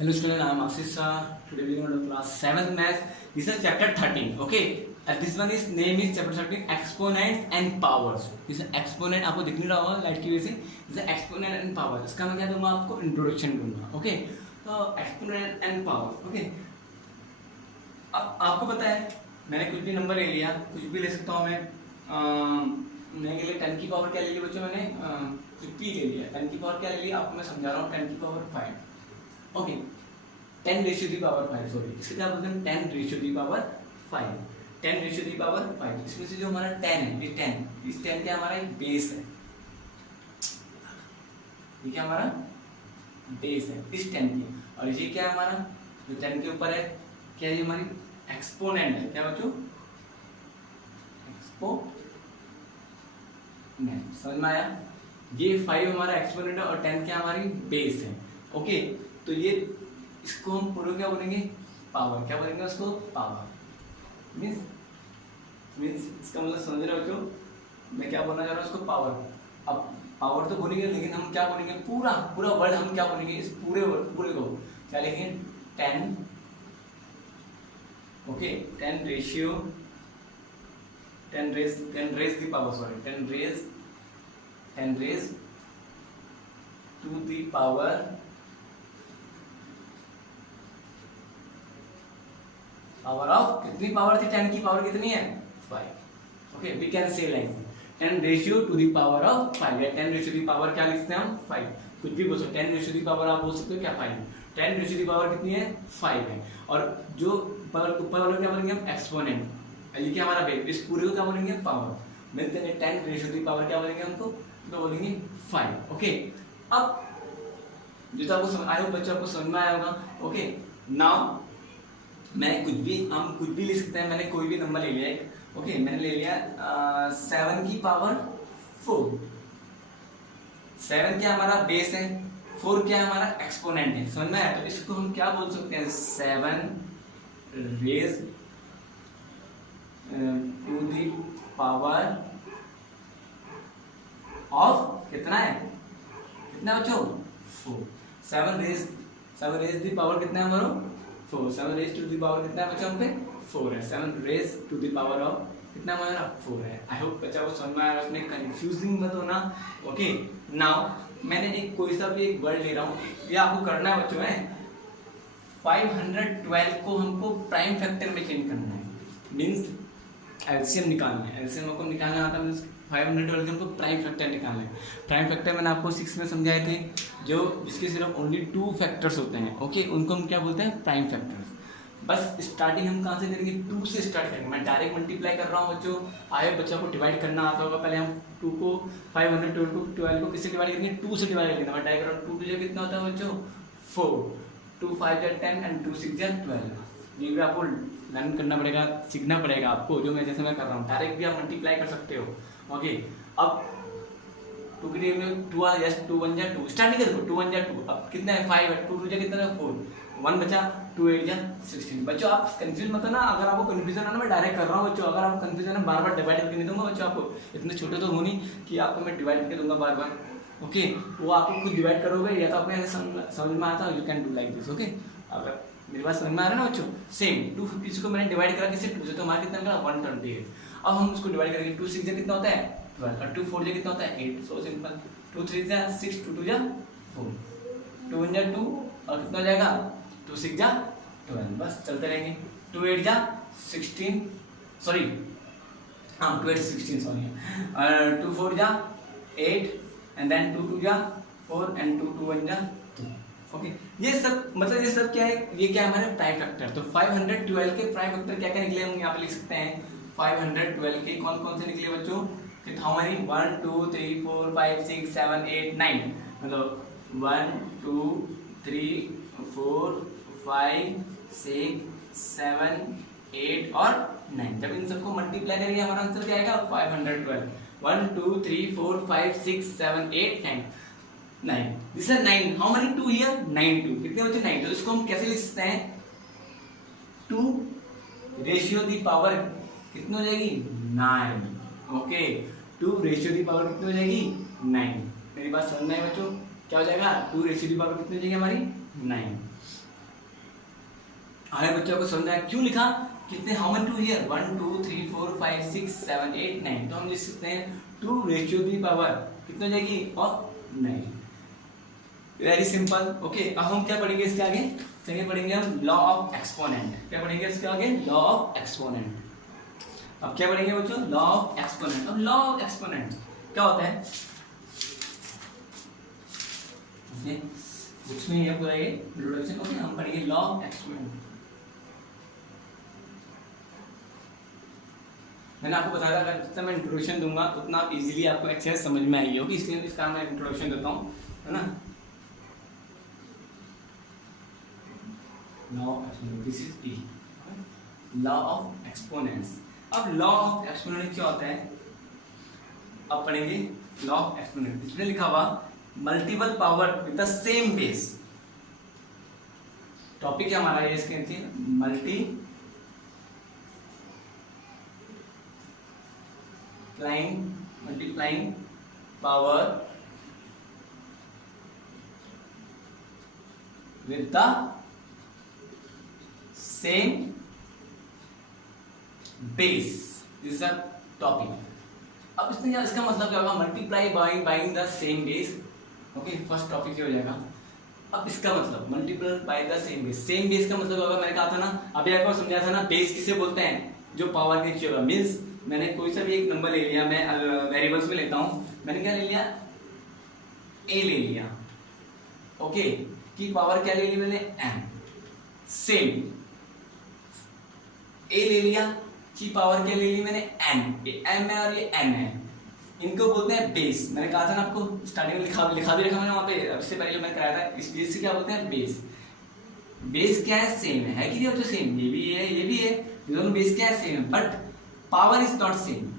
Hello student, I am Ashish Shah. Today we are going to class 7th math. This is chapter 13. Okay. And this one is name is chapter 13 exponents and powers. This is exponent आपको दिख नहीं रहा होगा light की वजह से. This is exponent and power. इसका मैं क्या दूंगा आपको इंट्रोडक्शन दूंगा. ओके. तो exponent and power. ओके. अब आपको पता है मैंने कुछ भी नंबर ले लिया, कुछ भी ले सकता हूँ मैं के लिए 10 की पावर क्या ले ली बच्चों, मैंने कुछ भी ले लिया. 10 की पावर क्या ले लिया आपको मैं समझा रहा हूँ. 10 की power 5. Okay 10 ratio the power 5, sorry इसके क्या बोलते हैं 10 ratio the power 5. 10 ratio the power 5. इसमें से जो हमारा 10 है, ये 10, इस 10 क्या हमारा एक बेस है. ये क्या हमारा बेस है इस 10 की. और ये क्या है हमारा जो 10 के ऊपर है, क्या ये हमारी एक्सपोनेंट है. क्या बच्चों एक्सपोनेंट, समझ में आया. ये 5 हमारा एक्सपोनेंट है और 10 क्या हमारी बेस है. ओके तो ये इसको हम पूरा क्या बोलेंगे पावर. क्या बोलेंगे उसको पावर. मीन्स इसका मतलब समझ रहे हो बच्चों मैं क्या बोलना चाह रहा हूँ उसको पावर. अब पावर तो बोलेंगे लेकिन हम क्या बोलेंगे पूरा पूरा वर्ड हम क्या बोलेंगे इस पूरे पूरे को क्या लिखेंगे 10. Okay 10 ratio 10 raise the power, sorry 10 raise to the power of कितनी पावर थी 10 की पावर कितनी है 5. Okay we can say like 10 ratio to the power of 5 या 10 रेशियो दी पावर क्या लिखते हैं हम 5. कुछ भी बोल सकते 10 रेशियो दी पावर आप बोल सकते हो क्या 5. 10 रेशियो दी पावर कितनी है 5 है. और जो ऊपर वाला क्या बोलेंगे हम एक्सपोनेंट. ये क्या हमारा बेस, इस पूरे को क्या बोलेंगे पावर. मिलते हैं 10 रेशियो दी पावर क्या बोलेंगे हमको तो बोलेंगे 5. ओके अब जो तो आपको आई होप बच्चों आपको समझ में आया होगा. ओके नाउ मैंने हम कुछ भी ले सकते हैं. मैंने कोई भी नंबर ले लिया है. ओके मैंने ले लिया 7 की पावर 4. 7 क्या हमारा बेस है, 4 क्या हमारा एक्सपोनेंट है. समझ में आया. तो इसको हम क्या बोल सकते हैं 7 raise to the power of कितना है कितना बच्चों 4. 7 रेज दी पावर कितना है हमारा 4. 7 रेज टू दी पावर कितना है बच्चों हम पे 4 है. 7 raise to the power of कितना हमारा 4 है. आई होप बच्चा को समझ में आया, उसमें कंफ्यूजिंग मत होना. ओके नाउ मैंने एक कोई सा भी एक वर्ड ले रहा हूँ, ये आपको करना है बच्चों है 512 को हमको प्राइम फैक्टर में चेंज करना है. मीन्स एलसीएम निकालना है. एलसीएम आपको निकालना आता है मीन्स 512 के हमको प्राइम फैक्टर निकालना है. प्राइम फैक्टर मैंने आपको 6 में समझाए थे जो जिसके सिर्फ ओनली 2 फैक्टर्स होते हैं. ओके उनको हम क्या बोलते हैं प्राइम फैक्टर्स. बस स्टार्टिंग हम कहाँ से करेंगे 2 से स्टार्ट करेंगे. मैं डायरेक्ट मल्टीप्लाई कर रहा हूँ बच्चों. आए बच्चों को डिवाइड करना आता होगा. पहले हम 2 को 512 को किससे डिवाइड करेंगे 2 से डिवाइड करेंगे. मैं डायरेक्ट कर रहा हूँ 2 कितना होता है बच्चों 4. 2 5 10 एंड 2 6 12. ये भी आपको लर्न करना पड़ेगा, सीखना पड़ेगा आपको जो मैं जैसे मैं कर रहा हूँ. डायरेक्ट भी आप मल्टीप्लाई कर सकते हो. ओके अब 2 के लिए 2 आ यस 2 1 जा 2 स्टार्टिंग कर 2 1 जा 2. अब कितना है 5 है. 2 2 जा कितना है 4. 1 बचा 2 8 जा 16. बच्चों आप कंफ्यूज मत होना. अगर आपको कंफ्यूजन है ना मैं डायरेक्ट कर रहा हूँ बच्चों. अगर आपको कंफ्यूजन है बार बार डिवाइड करके नहीं दूंगा बच्चों. आपको इतने छोटे तो हो नहीं कि आपको मैं डिवाइड करके दूंगा बार बार. ओके वो आपको खुद डिवाइड करोगे या तो आपको ऐसे समझ में आता है you can do like this. Okay अगर मेरी बात समझ में आ रहा है ना बच्चों. सेम 250 को मैंने डिवाइड करा किससे 2 से तो हमारा कितना निकला 128. अब हम उसको डिवाइड करेंगे 2 6 जा कितना होता है 12 और 2 4 जा कितना होता है 8. सो सिंपल 2 3 जा 6 2 2 जा 4 2 1 जा 2 और कितना हो जाएगा 2 6 जा 12. बस चलते रहेंगे. 2 8 जा 16 सॉरी हाँ 2 8 16 सॉरी और 2 4 जा 8 एंड देन 2 2 जा 4 एंड 2 2 1 जा 2. ओके ये सब मतलब ये सब क्या है ये क्या है हमारे प्राइम फैक्टर. तो 512 के प्राइम फैक्टर क्या क्या निकले हम यहाँ पे लिख सकते हैं. 512 के कौन कौन से निकले बच्चों कि हमारी 1 2 3 4 5 6 7 8 9 मतलब 1 2 3 4 5 6 7 8 और 9. जब इन सबको मल्टीप्लाई करेंगे हमारा आंसर क्या आएगा 512. 1 2 3 4 5 6 7 8 9 9. This is 9. How many 2 here 9 2 कितने बच्चे 9. तो इसको हम कैसे लिख सकते हैं 2 रेशियो दी पावर कितनी हो जाएगी 9. ओके 2 रेशियो दी पावर कितनी हो जाएगी 9. मेरी बात समझ में आई बच्चों क्या हो जाएगा 2 रेशियो दी पावर कितनी हो जाएगी हमारी 9. हमारे बच्चों को समझ आया क्यों लिखा, कितने, हाउ मेनी टू हियर, 1 2 3 4 5 6 7 8 9, तो हम लिख सकते हैं 2 रेशियो दी पावर कितनी हो जाएगी, और 9। Very simple. ओके, अब हम क्या पढ़ेंगे इसके आगे, चलिए पढ़ेंगे हम लॉ ऑफ एक्सपोनेंट। क्या पढ़ेंगे इसके आगे, लॉ ऑफ एक्सपोनेंट। अब क्या पढ़ेंगे बच्चों, लॉ ऑफ एक्सपोनेंट। अब लॉ ऑफ एक्सपोनेंट क्या होता है, बुक्स में ये पूरा ये इंट्रोडक्शन। ओके, हम पढ़ेंगे लॉ ऑफ एक्सपोनेंट। मैंने आपको बताया था अगर जितना मैं इंट्रोडक्शन दूंगा उतना आप इजीली आपको एक्सरसाइज समझ में आएगी होगी, इसलिए इसका मैं इंट्रोडक्शन देता हूँ, है ना। Law of exponent, this is E, law of exponents. अब लॉ ऑफ एक्सपोनेंट क्या होता है, अब पढ़ेंगे लॉ ऑफ एक्सपोनेंट। इसमें लिखा हुआ multiple power with the same base. Topic है हमारा ये, इसके नीचे multiplying power with the same base, this is a topic. अब इसका मतलब क्या होगा, multiply buying the same base. Okay, first topic ये हो जाएगा। अब इसका मतलब multiple by the same base, same base का मतलब होगा, मैंने कहा था ना अभी आपको समझाया था ना, बेस किसे बोलते हैं, जो पावर के नीचे होगा। मीन्स मैंने कोई सा भी एक नंबर ले लिया, मैं वेरिएबल्स में लेता हूं, मैंने क्या ले लिया, ए ले लिया। ओके, की पावर क्या ले ली मैंने, एम। सेम ए ले लिया, की पावर क्या ले ली मैंने, एन। ये एम है और ये एन है, इनको बोलते हैं बेस। मैंने कहा था ना आपको स्टार्टिंग में लिखा भी रखा मैंने वहां पे, इससे पहले मैंने कराया था। इस बेस से क्या बोलते हैं, बेस। बेस क्या है, सेम है कि नहीं, हो तो सेम, ये भी है ये भी है, ये दोनों बेस क्या है, सेम है, but power is not same,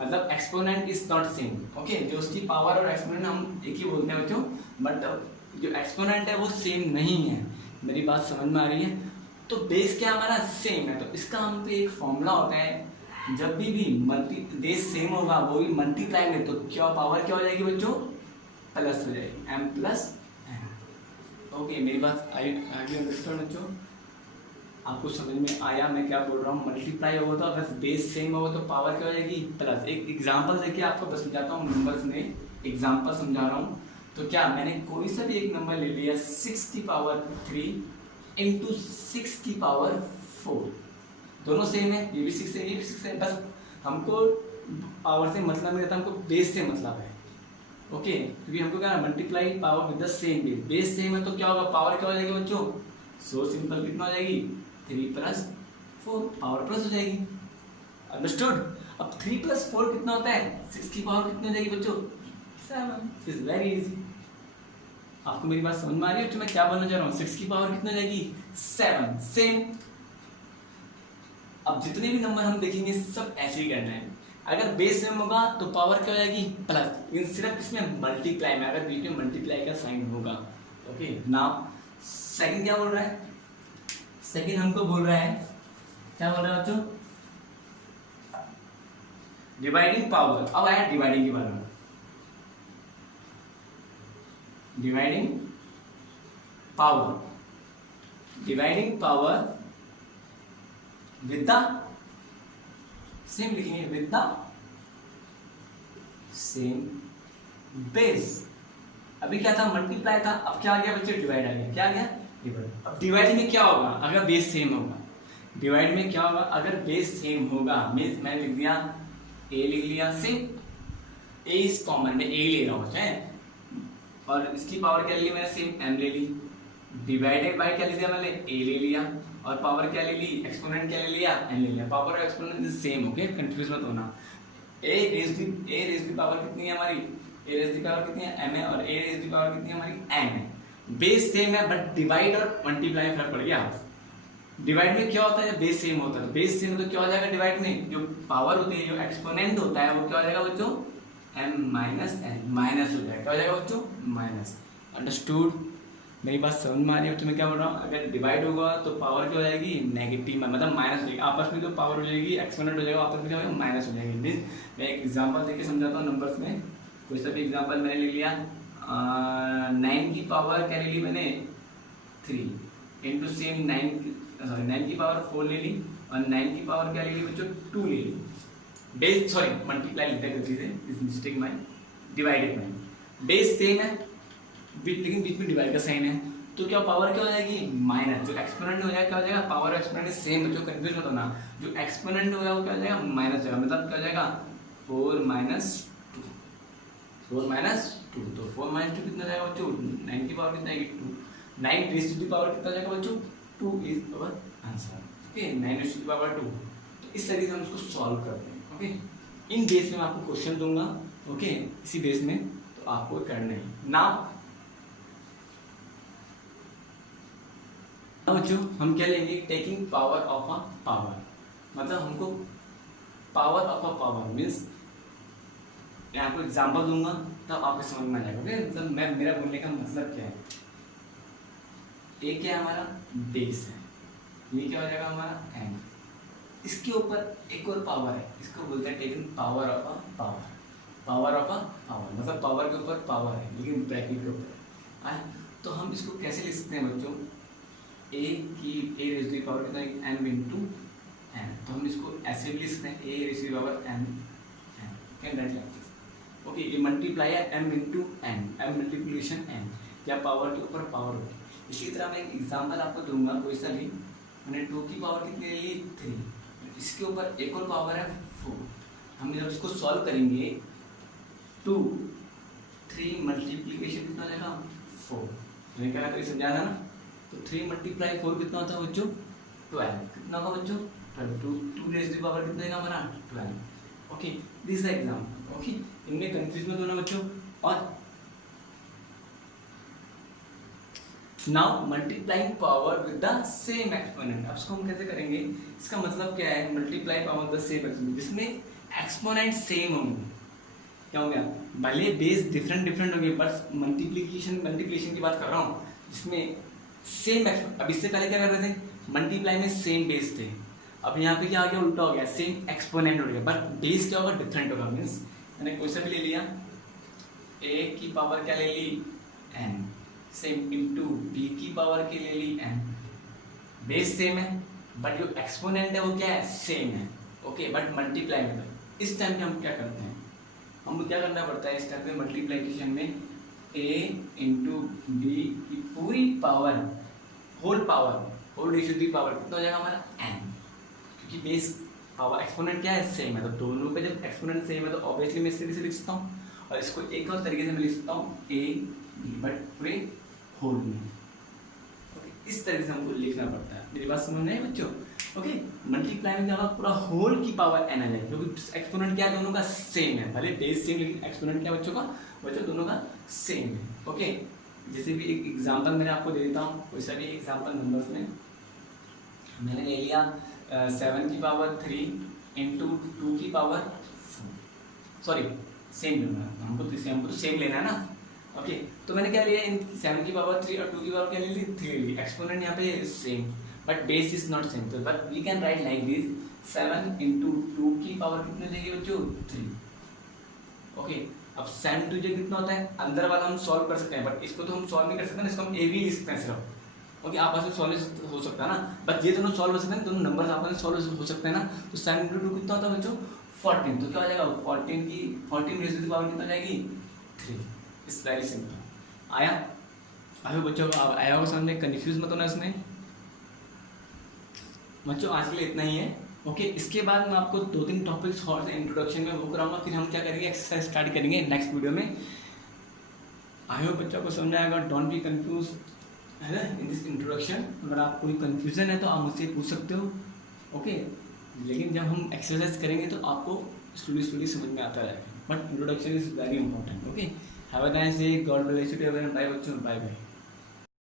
मतलब exponent is not same. Okay, जो उसकी पावर और एक्सपोनेंट हम एक ही बोलते हैं बच्चों, बट जो एक्सपोनेंट है वो सेम नहीं है। मेरी बात समझ में आ रही है। तो बेस क्या हमारा सेम है, तो इसका हम पे एक फॉर्मूला होता है, जब भी बेस सेम होगा वो भी मल्टीप्लाई में, तो क्या पावर क्या हो जाएगी बच्चों, प्लस हो जाएगी, m प्लस n। ओके, मेरी बात आगे अंडरस्टैंड बच्चों, आपको समझ में आया मैं क्या बोल रहा हूँ। मल्टीप्लाई होगा तो अगर बेस सेम होगा तो पावर क्या हो जाएगी, प्लस। एक एग्जांपल देखिए, आपको बस समझाता हूँ, नंबर्स में एग्जांपल समझा रहा हूँ। तो क्या, मैंने कोई सा भी एक नंबर ले लिया, 6 की पावर 3 इंटू 6 की पावर 4, दोनों सेम है, ये भी 6 है ये भी 6 है, बस हमको पावर से मतलब नहीं रहता, हमको बेस से मतलब है। ओके, क्योंकि हमको क्या है, multiply power with the same base. Base same है तो क्या होगा, पावर क्या हो जाएगी बच्चों, सो सिंपल, कितना हो जाएगी, 3 प्लस 4, पावर प्लस हो जाएगी। अंडरस्टूड। अब 3 प्लस 4 कितना होता है, 6 की पावर कितनी हो जाएगी बच्चों, 7। Is very easy. आपको मेरी बात समझ में आ रही है, तो मैं क्या बोलना चाह रहा हूँ, 6 की पावर कितनी हो जाएगी, 7, सेम। अब जितने भी नंबर हम देखेंगे सब ऐसे ही करना है। अगर बेस सेम होगा तो पावर क्या हो जाएगी, प्लस। इन सिर्फ इसमें मल्टीप्लाई में, अगर बीच में मल्टीप्लाई का साइन होगा। ओके, नाउ सेकंड क्या बोल रहा है, सेकंड हमको बोल रहा है, क्या बोल रहा है बच्चों, डिवाइडिंग पावर। अब आया डिवाइडिंग के बारे में, dividing power, dividing power with the same, लिखेंगे विद द सेम बेस। अभी क्या था, मल्टीप्लाई था, अब क्या आ गया बच्चे, डिवाइड आ गया। क्या आ गया, डिवाइड। अब डिवाइड में क्या होगा, अगर बेस सेम होगा, डिवाइड में क्या होगा, अगर बेस सेम होगा, मीन्स मैंने लिख दिया ए, लिख लिया सेम, ए इज कॉमन, मैं ए ले रहा हूँ, है, और इसकी पावर क्या ले ली मैंने, सेम एम ले ली, डिवाइडेड बाय क्या ले लिया मैंने, ए ले लिया, और पावर क्या ले ली, एक्सपोनेंट क्या ले लिया, एन ले लिया। पावर और exponent is same. Okay, confuse मत होना। ए रेज दी पावर कितनी है हमारी, ए रेज दी पावर कितनी है, एम है, और ए रेज दी पावर कितनी है हमारी, एन है। बेस सेम है, बट डिवाइड और मल्टीप्लाई में फर्क पड़ गया। डिवाइड में क्या होता है, जब बेस सेम होता है, बेस सेम तो क्या हो जाएगा, डिवाइड में जो पावर होती है, जो एक्सपोनेंट होता है, वो क्या हो जाएगा बच्चों, एम माइनस एन, माइनस हो जाएगा। क्या हो जाएगा बच्चों, माइनस। अंडरस्टूड। मेरी बात समझ में आ रही है, तो मैं क्या बोल रहा हूँ, अगर डिवाइड होगा तो पावर क्या हो जाएगी, नेगेटिव, मतलब माइनस हो जाएगी। आपस में जो पावर हो जाएगी, एक्सपोनेंट हो जाएगा, आपस में क्या हो जाएगा, माइनस हो जाएगी। मीन्स मैं एक एग्जांपल देके समझाता हूँ नंबर्स में। कोई सा भी एग्जांपल मैंने लिख लिया, 9 की पावर क्या ले ली मैंने, 3 इंटू सेम 9 सॉरी 9 की पावर 4 ले ली और 9 की पावर क्या ले ली बच्चों 2 ले ली। बेस सॉरी मल्टीप्लाई लिखते हैं गलती से, इस mistake my divided my. Base same है लेकिन बीच में डिवाइड का साइन है, तो क्या पावर क्या हो जाएगी माइनस। जो एक्सपोनेंट हो जाएगा क्या हो जाएगा, पावर एक्सपोनेंट सेम बच्चों कंफ्यूज मत होना, जो एक्सपोनेंट होगा वो क्या हो जाएगा माइनस हो जाएगा, मतलब क्या हो जाएगा 4 माइनस 2, 4 माइनस 2, तो 4 माइनस 2 कितना जाएगा बच्चों 9 की पावर कितना आएगी 2, 9 रेज़ टू द पावर कितना जाएगा बच्चों 2 is our answer. Okay 9 raise to the power 2। तो इस तरीके से हम इसको सॉल्व करते हैं। ओके इन बेस में मैं आपको क्वेश्चन दूंगा, ओके इसी बेस में तो आपको करना है ना। बच्चों हम क्या लेंगे, taking power of a power, मतलब हमको power of a power means मैं आपको एग्जांपल दूंगा तब आपको समझ में आ जाएगा। ओके मतलब मेरा बोलने का मतलब क्या है, ये क्या है हमारा बेस है, ये क्या हो जाएगा हमारा एन, इसके ऊपर एक और पावर है, इसको बोलते हैं taking power of a power, power of a power मतलब पावर के ऊपर पावर है लेकिन ब्रैकेट के ऊपर है। तो हम इसको कैसे लिख सकते हैं बच्चों, ए रेज़ टू द पावर कितना है m इंटू एन, तो हम इसको ऐसे भी लिख सकते हैं a raise to the power m can write like this. Okay ये मल्टीप्लाई है m into n, m multiplication n, या पावर के ऊपर पावर होगी। इसी तरह मैं एक एग्जांपल आपको दूंगा कोई सा भी, मैंने 2 की पावर कितनी ले ली 3, इसके ऊपर एक और पावर है 4, हम जब इसको सॉल्व करेंगे 2 3 मल्टीप्लिकेशन कितना जाएगा 4, मैंने क्या कभी समझाया था ना, तो 3 मल्टीप्लाई 4 कितना होता है बच्चों 12, कितना होगा बच्चों 2 रेज़ टू द पावर कितना है हमारा 12। Okay this is the example. Okay इनमें कंफ्यूज मत होना बच्चों। और now multiplying power with the same exponent, अब इसको हम कैसे करेंगे, इसका मतलब क्या है multiply power with the same exponent, जिसमें एक्सपोनेंट सेम होंगे, क्या हो गया भले बेस डिफरेंट होंगे बट मल्टीप्लिकेशन की बात कर रहा हूँ जिसमें सेम। अब इससे पहले क्या कर रहे थे मल्टीप्लाई में सेम बेस थे, अब यहाँ पे क्या आ गया उल्टा हो गया सेम एक्सपोनेंट हो गया बट बेस क्या होगा डिफरेंट होगा। मीन्स मैंने कोई सा भी ले लिया a की पावर क्या ले ली n सेम इंटू b की पावर की ले ली n, बेस सेम है बट जो एक्सपोनेंट है वो क्या है सेम है। ओके बट मल्टीप्लाई में तो इस टाइम पे हम क्या करते हैं, हमको क्या करना पड़ता है इस टाइम पे मल्टीप्लिकेशन में a इंटू बी की पूरी power whole raise to the power कितना हो जाएगा हमारा n, क्योंकि बेस पावर एक्सपोनेंट क्या है सेम है, तो दोनों पे जब एक्सपोनेंट सेम है तो ऑब्वियसली मैं इस तरीके से लिख सकता हूँ, और इसको एक और तरीके से मैं लिख सकता हूँ a बट पूरे होल में। ओके इस तरीके से हमको लिखना पड़ता है, मेरी बात समझ में आई बच्चों। ओके मल्टीप्लाई में क्या होगा पूरा होल की पावर n आ जाएगी, क्योंकि एक्सपोनेंट क्या है दोनों का सेम है, भले बेस सेम लेकिन एक्सपोनेंट क्या बच्चों दोनों का सेम है। ओके जैसे भी एक एग्जांपल मैंने आपको दे देता हूँ, वैसा भी एग्जांपल नंबर्स में मैंने ले लिया 7 की पावर 3 इंटू 2 की पावर 4, सॉरी सेम लेना हमको तो सेम लेना है ना। ओके तो मैंने क्या लिया इन 7 की पावर 3 और 2 की पावर क्या ले ली 3 ले ली, एक्सपोनेंट यहाँ पे same but base is not same, तो but we can write like this 7 into 2 की पावर कितने देगी बच्चों 3। ओके अब 7 टू कितना होता है, अंदर वाला हम सॉल्व कर सकते हैं बट इसको तो हम सॉल्व नहीं कर सकते ना, इसको हम ए भी लिख सकते हैं सिर्फ। ओके आपस में सॉल्व हो सकता है ना, बट ये दोनों सॉल्व हो सकते हैं, दोनों नंबर्स आपस में सॉल्व हो सकते हैं ना। तो 7 इंटू 2 कितना होता है बच्चों 14, तो क्या हो जाएगा 14 रेज़ टू द पावर कितना जाएगी 3। It's very simple. आया अभी बच्चों आया होगा समझ में, कन्फ्यूज मत होना इसमें बच्चों। आज के लिए इतना ही है। ओके इसके बाद मैं आपको 2-3 टॉपिक्स और इंट्रोडक्शन में वो कराऊंगा, फिर हम क्या करेंगे एक्सरसाइज स्टार्ट करेंगे नेक्स्ट वीडियो में। आई होप बच्चों को समझ आएगा, डोंट बी कंफ्यूज है ना इन दिस इंट्रोडक्शन। अगर आप कोई कंफ्यूजन है तो आप मुझसे पूछ सकते हो। ओके लेकिन जब हम एक्सरसाइज करेंगे तो आपको स्टोरी समझ में आता रहेगा, but introduction is very important. Okay have a nice day, God bless you everyone, bye बच्चों, बाय बाय।